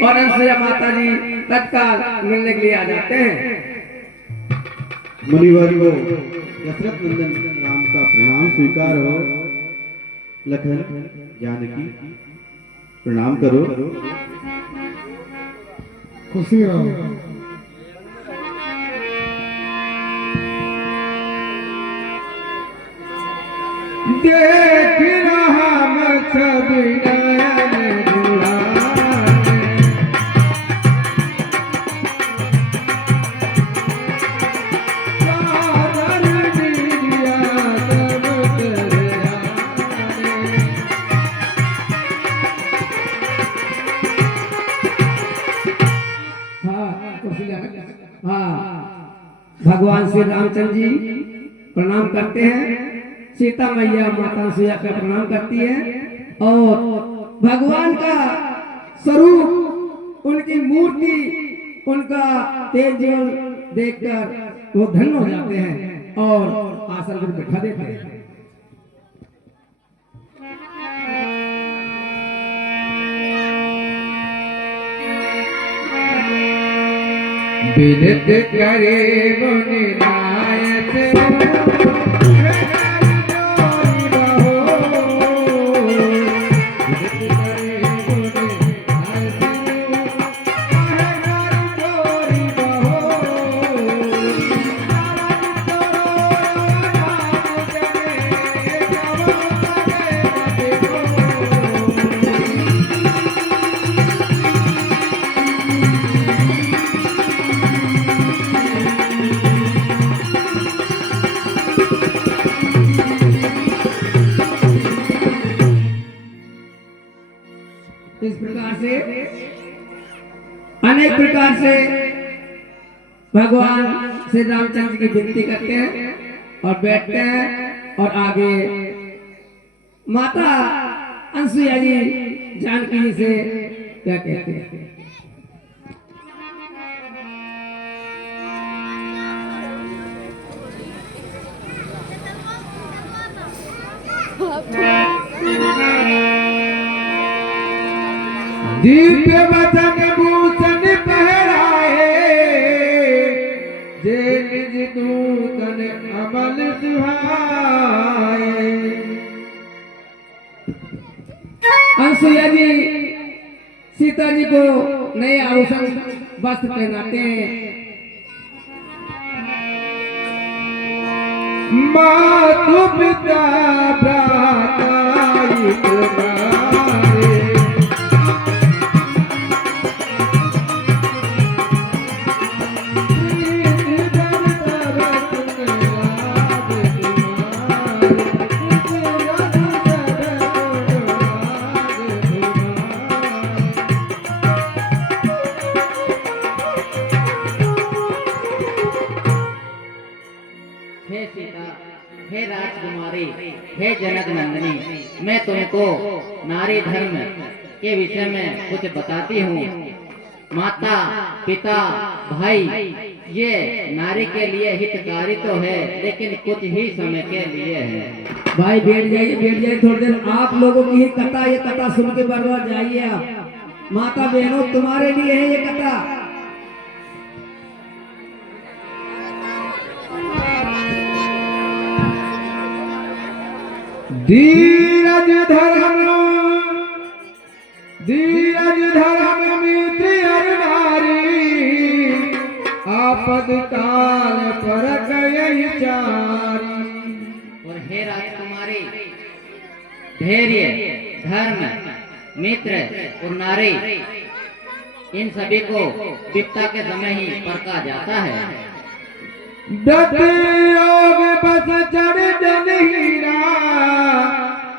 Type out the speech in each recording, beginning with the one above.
और अनसुईया माता जी तत्काल मिलने के लिए आ जाते हैं। मुनिवर को दशरथ नंदन राम का प्रणाम स्वीकार हो। लखन जानकी प्रणाम करो। खुशी रहो। देख रहा मैं छवि नयन जुड़ाए, सागर मीडिया सब तेरे आने। भगवान श्री रामचंद्र जी प्रणाम करते हैं, सीता मैया माता अनसुईया का प्रणाम करती है और भगवान का स्वरूप, उनकी मूर्ति, उनका तेज जीवन देखकर वो धन्य हो जाते हैं और आसन पर बैठा देते हैं। बिनत करे मुनि नायक इस प्रकार से अनेक प्रकार से भगवान श्री रामचंद्र की विनती करते हैं और बैठते हैं और आगे माता अनसुईया जी जानकी जी से क्या कहते हैं। दिव्य वचन भूषण पहराए, जे निज नूतन अमल सुहाए। अनसुईया जी सीता जी को नए आभूषण वस्त्र पहनाते हैं। मातु पिता भ्राता तुम्हारे, हे सीता, हे राजकुमारी, हे जनक नंदिनी, मैं तुमको नारी धर्म के विषय में कुछ बताती हूँ। माता, पिता, भाई ये नारी के लिए हितकारी तो है, लेकिन कुछ ही समय के लिए है। भाई बैठ जाइए थोड़ी देर। आप लोगों की ही कथा, ये कथा सुन के बर्बाद जाइए आप। माता बहनों तुम्हारे लिए है ये कथा। धीरज धर्म मित्र अर नारी, आपद काल पर गई चारी। और हे राजकुमारी, धैर्य, धर्म, मित्र और नारी इन सभी को विपदा के समय ही परखा जाता है। डट योग बस चढ़ जनहीरा,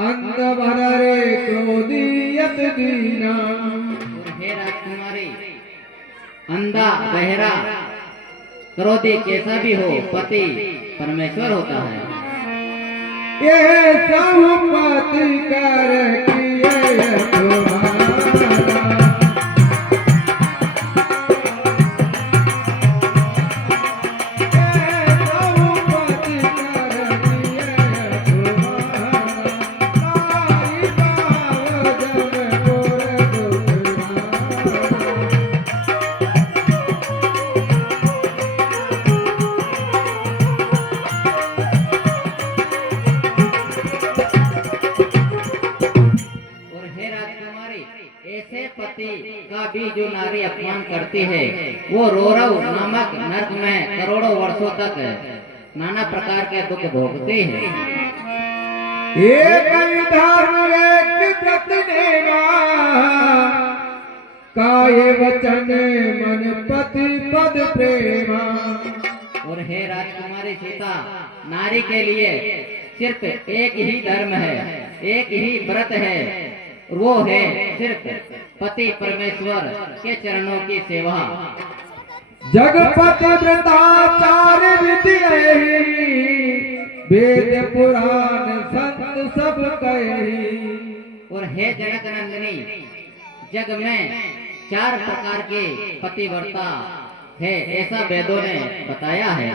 अंध भर रे क्रोधियत दीना। और हे राजकुमारी, अंधा, बहरा, क्रोधी कैसा भी हो, पति परमेश्वर होता है। ये सब पति कर किए तुम्हारा, ऐसे पति का भी जो नारी अपमान करती है, वो रौरव नामक नरक में करोड़ों वर्षों तक नाना प्रकार के दुख भोगती है। एक धर्म एक प्रतिनेमा, काय वचन मन पति पद प्रेमा। और हे राजकुमारी सीता, नारी के लिए सिर्फ एक ही धर्म है, एक ही व्रत है, वो है सिर्फ पति परमेश्वर के चरणों की सेवा। जगपति व्रताचार विधि वेद पुराण संत सब कहे। और हे जनक नंदिनी, जग में 4 प्रकार के पतिव्रता है, ऐसा वेदों ने बताया है।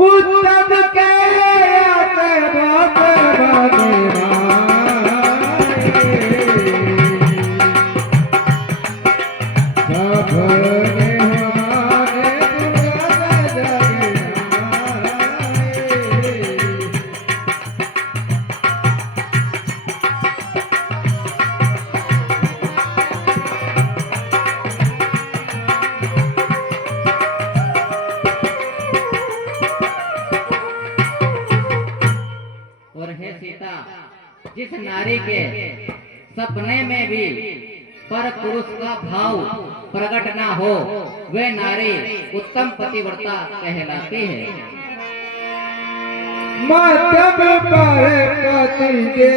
उत्तम के बात और हे सीता, जिस नारी के सपने में भी पर पुरुष का भाव प्रकट ना हो, वे नारी उत्तम पतिव्रता कहलाती है। मध्यम पर पति दे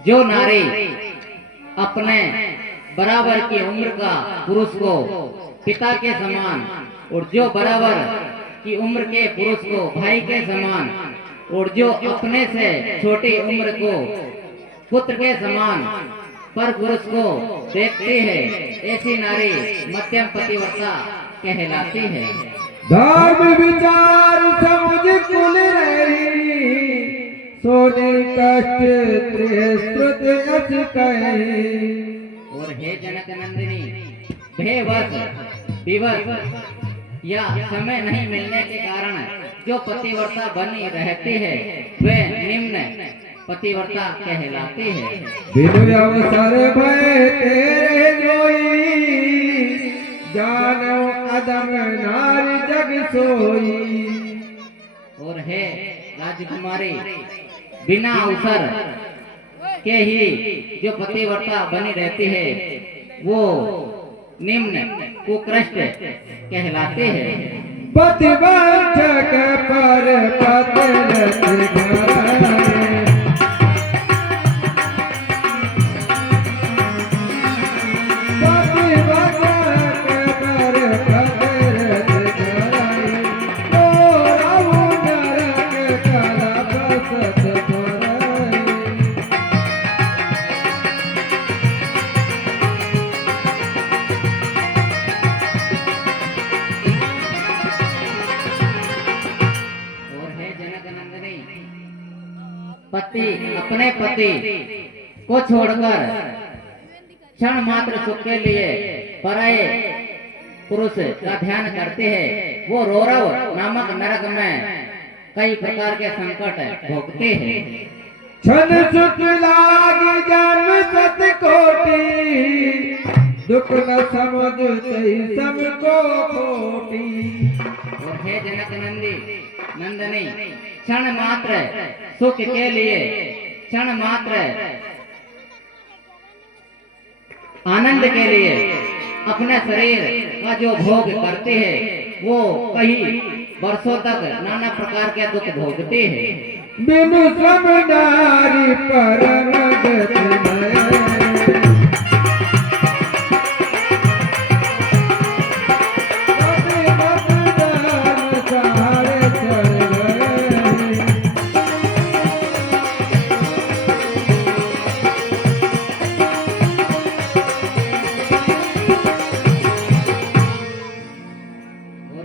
जो नारी अपने बराबर की उम्र का पुरुष को पिता के समान, और जो बराबर की उम्र के पुरुष को भाई के समान, और जो अपने से छोटी उम्र को पुत्र के समान पर पुरुष को देखती है, ऐसी नारी मध्यम पतिव्रता कहलाती है। धर्म विचार समझ कुल रही, सोने कष्ट त्रिश्रुत यश कहे। और हे जनक नंदिनी, बेवश विवश या समय नहीं मिलने के कारण जो पतिव्रता बनी रहती है, वे निम्न पतिव्रता कहलाती है। बिनु अवसर भय तेरे जोई, जानो अदम नारी जग सोई। और हे राजकुमारी, बिना अवसर के ही जो पतिव्रता बनी रहती है, वो निम्न कुकृष्ट कहलाते हैं। पतिवंचक पर पतिव्रत घर, पति अपने पति को छोड़कर क्षण मात्र सुख के लिए पराये पुरुष का ध्यान करते हैं, वो रौरव नामक नरक में कई प्रकार के संकट भोगते हैं। क्षण सुख लागी जन्म सत कोटि, दुख न समझ सम को खोटी। और हे जनक नंदिनी, क्षण मात्र सुख के लिए, क्षण मात्र आनंद के लिए अपने शरीर का जो भोग करते हैं, वो कई वर्षों तक नाना प्रकार के दुख भोगते हैं। बिनु श्रम नारी परम गति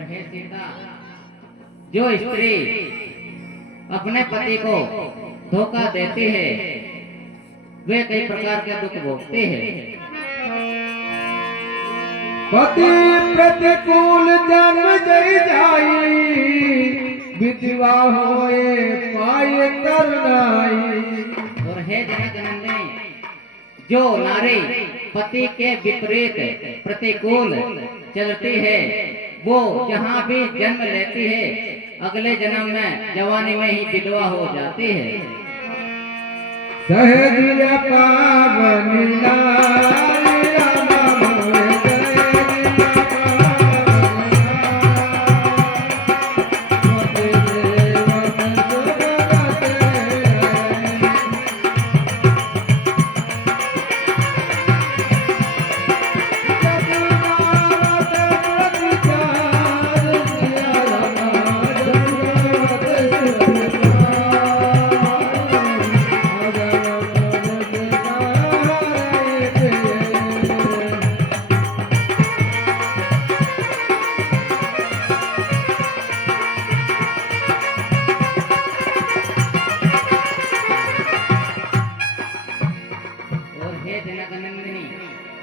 हे सीता, जो स्त्री अपने पति को धोखा देती है वे कई प्रकार के दुख भोगते हैं। पति प्रतिकूल जन्म जय जाई, विधवा होए पाए तरुणाई। और हे जनक नंदिनी, जो नारी पति के विपरीत प्रतिकूल चलती है वो जहाँ भी जन्म लेती है अगले जन्म में जवानी में ही विधवा हो जाती है। सहज पावन नारी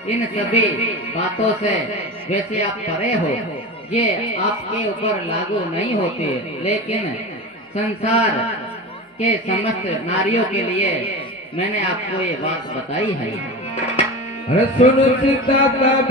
इन सभी बातों से वैसे आप परे हो, ये आपके ऊपर लागू नहीं होते, लेकिन संसार के समस्त नारियों के लिए मैंने आपको ये बात बताई है। सुन सीता तब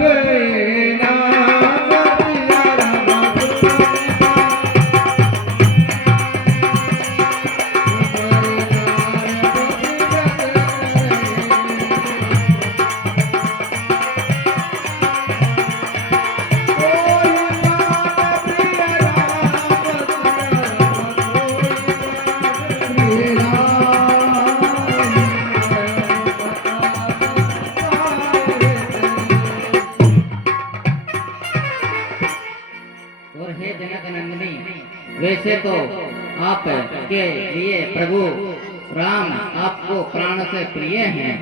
वैसे तो आप के लिए प्रभु राम आपको प्राण से प्रिय हैं,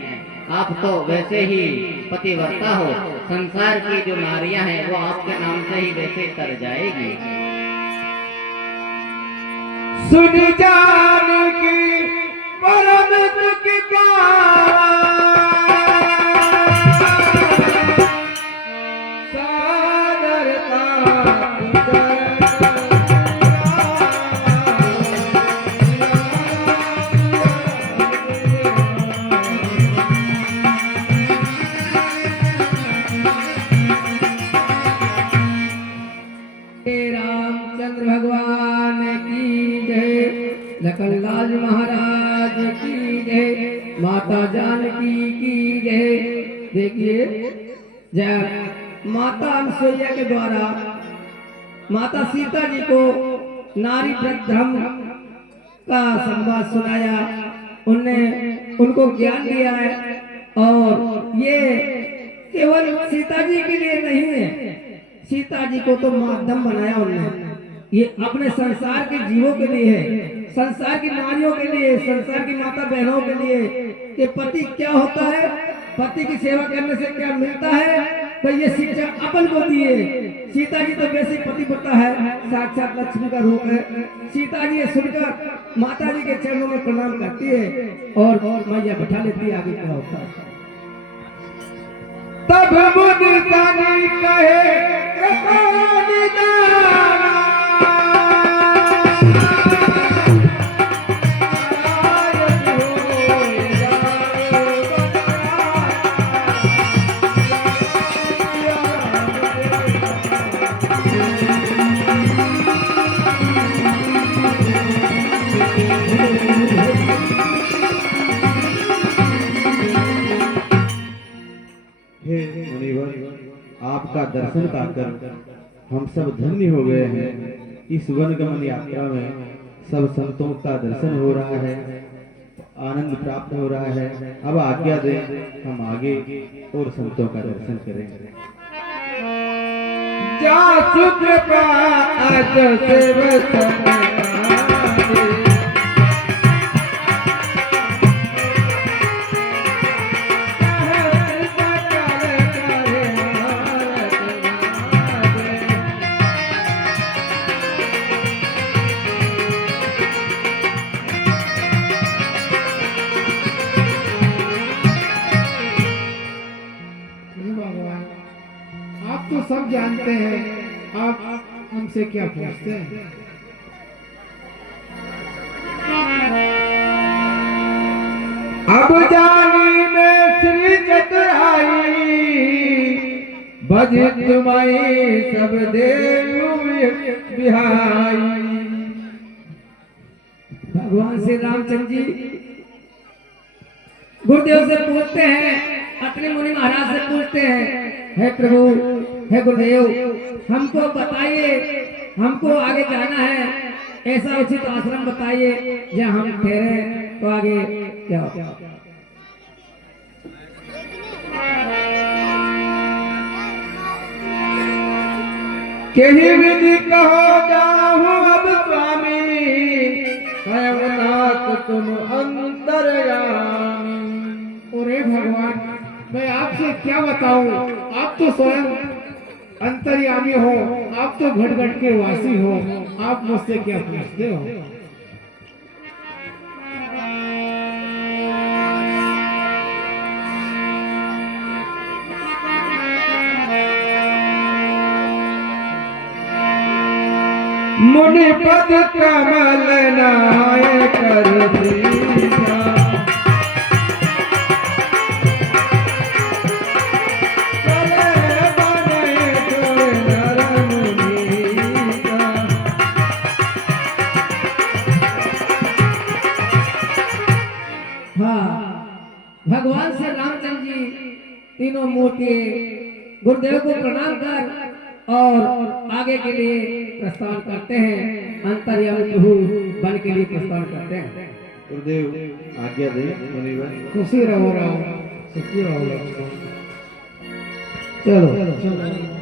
आप तो वैसे ही पतिव्रता हो, संसार की जो नारियां हैं वो आपके नाम से ही वैसे तर जाएगी। सुन जान की परम दुख लखनलाल महाराज की जय, माता जानकी की जय। देखिए जब माता अनसुईया के द्वारा माता सीता जी को नारी धर्म का संवाद सुनाया, उनने उनको ज्ञान दिया है और ये केवल सीता जी के लिए नहीं है, सीता जी को तो माध्यम बनाया उन्होंने, ये अपने संसार के जीवों के लिए है, संसार की नारियों के लिए, संसार की माता बहनों के लिए कि पति क्या होता है, पति की सेवा करने से क्या मिलता है, तो ये शिक्षा अपन को दिए। सीता जी तो वैसे पतिव्रता है, साक्षात लक्ष्मी का रूप है। सीता जी ये सुनकर माता जी के चरणों में प्रणाम करती है और मैया बैठा लेती है। आगे क्या होता है, तब मुनि तनि कहे कृपा निदाना, आपका दर्शन पाकर हम सब धन्य हो गए हैं। इस वनगमन यात्रा में सब संतों का दर्शन हो रहा है, आनंद प्राप्त हो रहा है। अब आज्ञा दें, हम आगे और संतों का दर्शन करेंगे। जा कृपा आज सेवक जानते हैं, आप हमसे क्या पूछते हैं? अब जानी मैं श्री चतुराई, भज तुम्हारी सब देव बिहाई। भगवान श्री रामचंद्र जी गुरुदेव से पूछते हैं, अपने मुनि महाराज से पूछते हैं, हे प्रभु, हे गुरुदेव, हमको बताइए, हमको आगे जाना है, ऐसा उचित आश्रम बताइए जहाँ हम ठहरे तो आगे क्या हो। कही विधि कहो जाहूं अब स्वामी, स्वयंनाथ तुम अंतर्यामी। अरे भगवान, मैं आपसे क्या बताऊं, आप तो स्वयं अंतर्यामी हो, आप तो घट घट के वासी हो, आप मुझसे क्या पूछते हो? मुनि पद कमल नाय कर दीजा, चले बने जोड़ नर मुनीसा। हाँ, भगवान श्री रामचंद्र जी तीनों मूर्ति गुरुदेव को प्रणाम कर और आगे के लिए प्रस्थान करते हैं, अंतर्यामी प्रभु बन के लिए प्रस्थान करते हैं। गुरुदेव आज्ञा दे मुनिवर। खुशी रहो, सुखी रहो। चलो।